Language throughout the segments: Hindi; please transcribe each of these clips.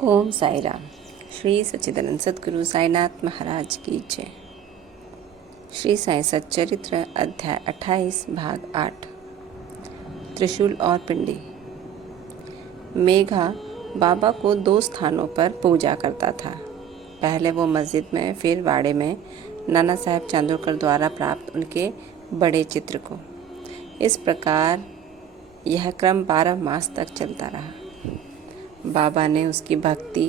ओम साई राम। श्री सच्चिदानंद सद्गुरु साईनाथ महाराज की जय। श्री साई सच्चरित्र अध्याय 28 भाग 8। त्रिशूल और पिंडी। मेघा बाबा को 2 स्थानों पर पूजा करता था। पहले वो मस्जिद में, फिर वाड़े में नाना साहेब चांदोरकर द्वारा प्राप्त उनके बड़े चित्र को। इस प्रकार यह क्रम 12 मास तक चलता रहा। बाबा ने उसकी भक्ति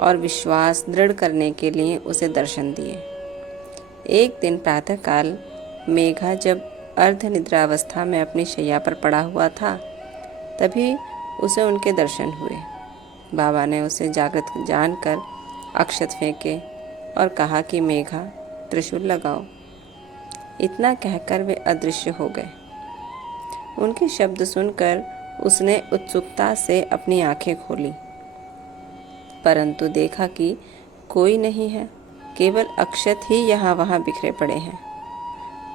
और विश्वास दृढ़ करने के लिए उसे दर्शन दिए। एक दिन प्रातःकाल मेघा जब अर्ध निद्रावस्था में अपनी शैया पर पड़ा हुआ था, तभी उसे उनके दर्शन हुए। बाबा ने उसे जागृत जानकर अक्षत फेंके और कहा कि मेघा, त्रिशूल लगाओ। इतना कहकर वे अदृश्य हो गए। उनके शब्द सुनकर उसने उत्सुकता से अपनी आंखें खोली, परंतु देखा कि कोई नहीं है, केवल अक्षत ही यहाँ वहाँ बिखरे पड़े हैं।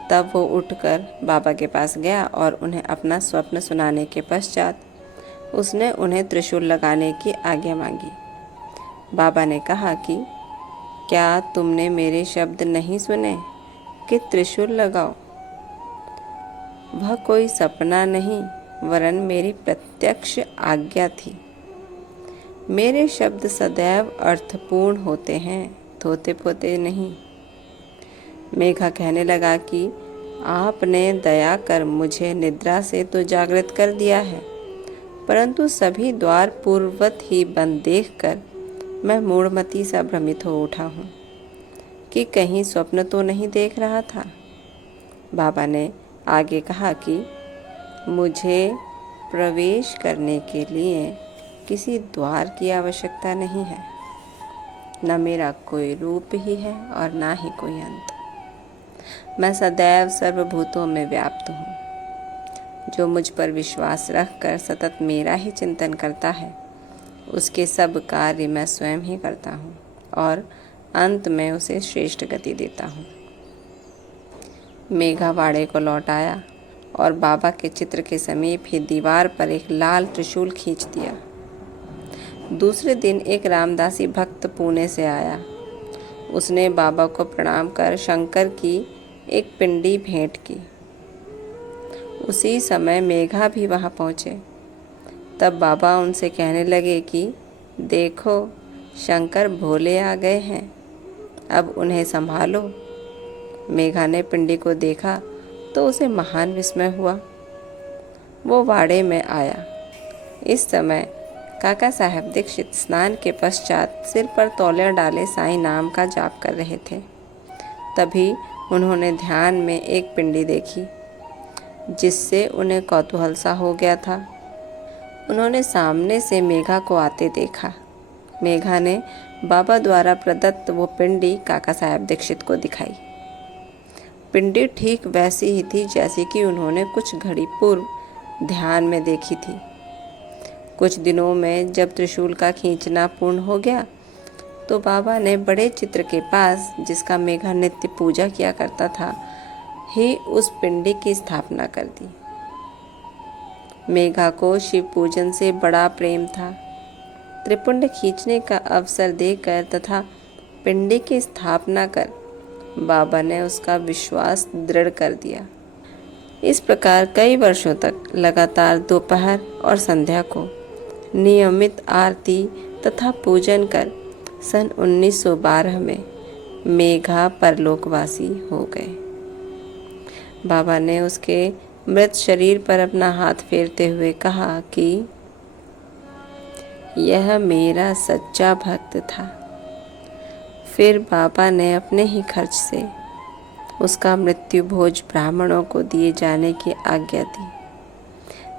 तब वो उठकर बाबा के पास गया और उन्हें अपना स्वप्न सुनाने के पश्चात उसने उन्हें त्रिशूल लगाने की आज्ञा मांगी। बाबा ने कहा कि क्या तुमने मेरे शब्द नहीं सुने कि त्रिशूल लगाओ? वह कोई सपना नहीं, वरन मेरी प्रत्यक्ष आज्ञा थी। मेरे शब्द सदैव अर्थपूर्ण होते हैं, थोते पोते नहीं। मेघा कहने लगा कि आपने दया कर मुझे निद्रा से तो जागृत कर दिया है, परंतु सभी द्वार पूर्ववत ही बंद देखकर मैं मूढ़मती सा भ्रमित हो उठा हूँ कि कहीं स्वप्न तो नहीं देख रहा था। बाबा ने आगे कहा कि मुझे प्रवेश करने के लिए किसी द्वार की आवश्यकता नहीं है। न मेरा कोई रूप ही है और ना ही कोई अंत। मैं सदैव सर्वभूतों में व्याप्त हूँ। जो मुझ पर विश्वास रखकर सतत मेरा ही चिंतन करता है, उसके सब कार्य मैं स्वयं ही करता हूँ और अंत में उसे श्रेष्ठ गति देता हूँ। मेघा वाड़े को लौट आया और बाबा के चित्र के समीप ही दीवार पर एक लाल त्रिशूल खींच दिया। दूसरे दिन एक रामदासी भक्त पुणे से आया। उसने बाबा को प्रणाम कर शंकर की एक पिंडी भेंट की। उसी समय मेघा भी वहां पहुंचे। तब बाबा उनसे कहने लगे कि देखो, शंकर भोले आ गए हैं, अब उन्हें संभालो। मेघा ने पिंडी को देखा तो उसे महान विस्मय हुआ। वो वाड़े में आया। इस समय काका साहब दीक्षित स्नान के पश्चात सिर पर तौलिया डाले साईं नाम का जाप कर रहे थे। तभी उन्होंने ध्यान में एक पिंडी देखी, जिससे उन्हें कौतूहल सा हो गया था। उन्होंने सामने से मेघा को आते देखा। मेघा ने बाबा द्वारा प्रदत्त वो पिंडी काका साहब दीक्षित को दिखाई। पिंडी ठीक वैसी ही थी जैसी कि उन्होंने कुछ घड़ी पूर्व ध्यान में देखी थी। कुछ दिनों में जब त्रिशूल का खींचना पूर्ण हो गया, तो बाबा ने बड़े चित्र के पास, जिसका मेघा नित्य पूजा किया करता था, ही उस पिंडी की स्थापना कर दी। मेघा को शिव पूजन से बड़ा प्रेम था। त्रिपुंड खींचने का अवसर देकर तथा पिंडी की स्थापना कर बाबा ने उसका विश्वास दृढ़ कर दिया। इस प्रकार कई वर्षों तक लगातार दोपहर और संध्या को नियमित आरती तथा पूजन कर सन 1912 में मेघा परलोकवासी हो गए। बाबा ने उसके मृत शरीर पर अपना हाथ फेरते हुए कहा कि यह मेरा सच्चा भक्त था। फिर बाबा ने अपने ही खर्च से उसका मृत्यु भोज ब्राह्मणों को दिए जाने की आज्ञा दी,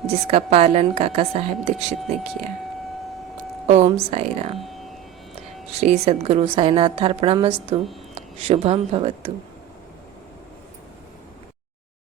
जिसका पालन काका साहब दीक्षित ने किया। ओम साई राम। श्री सद्गुरु साईनाथ अर्पणमस्तु। शुभम भवतु।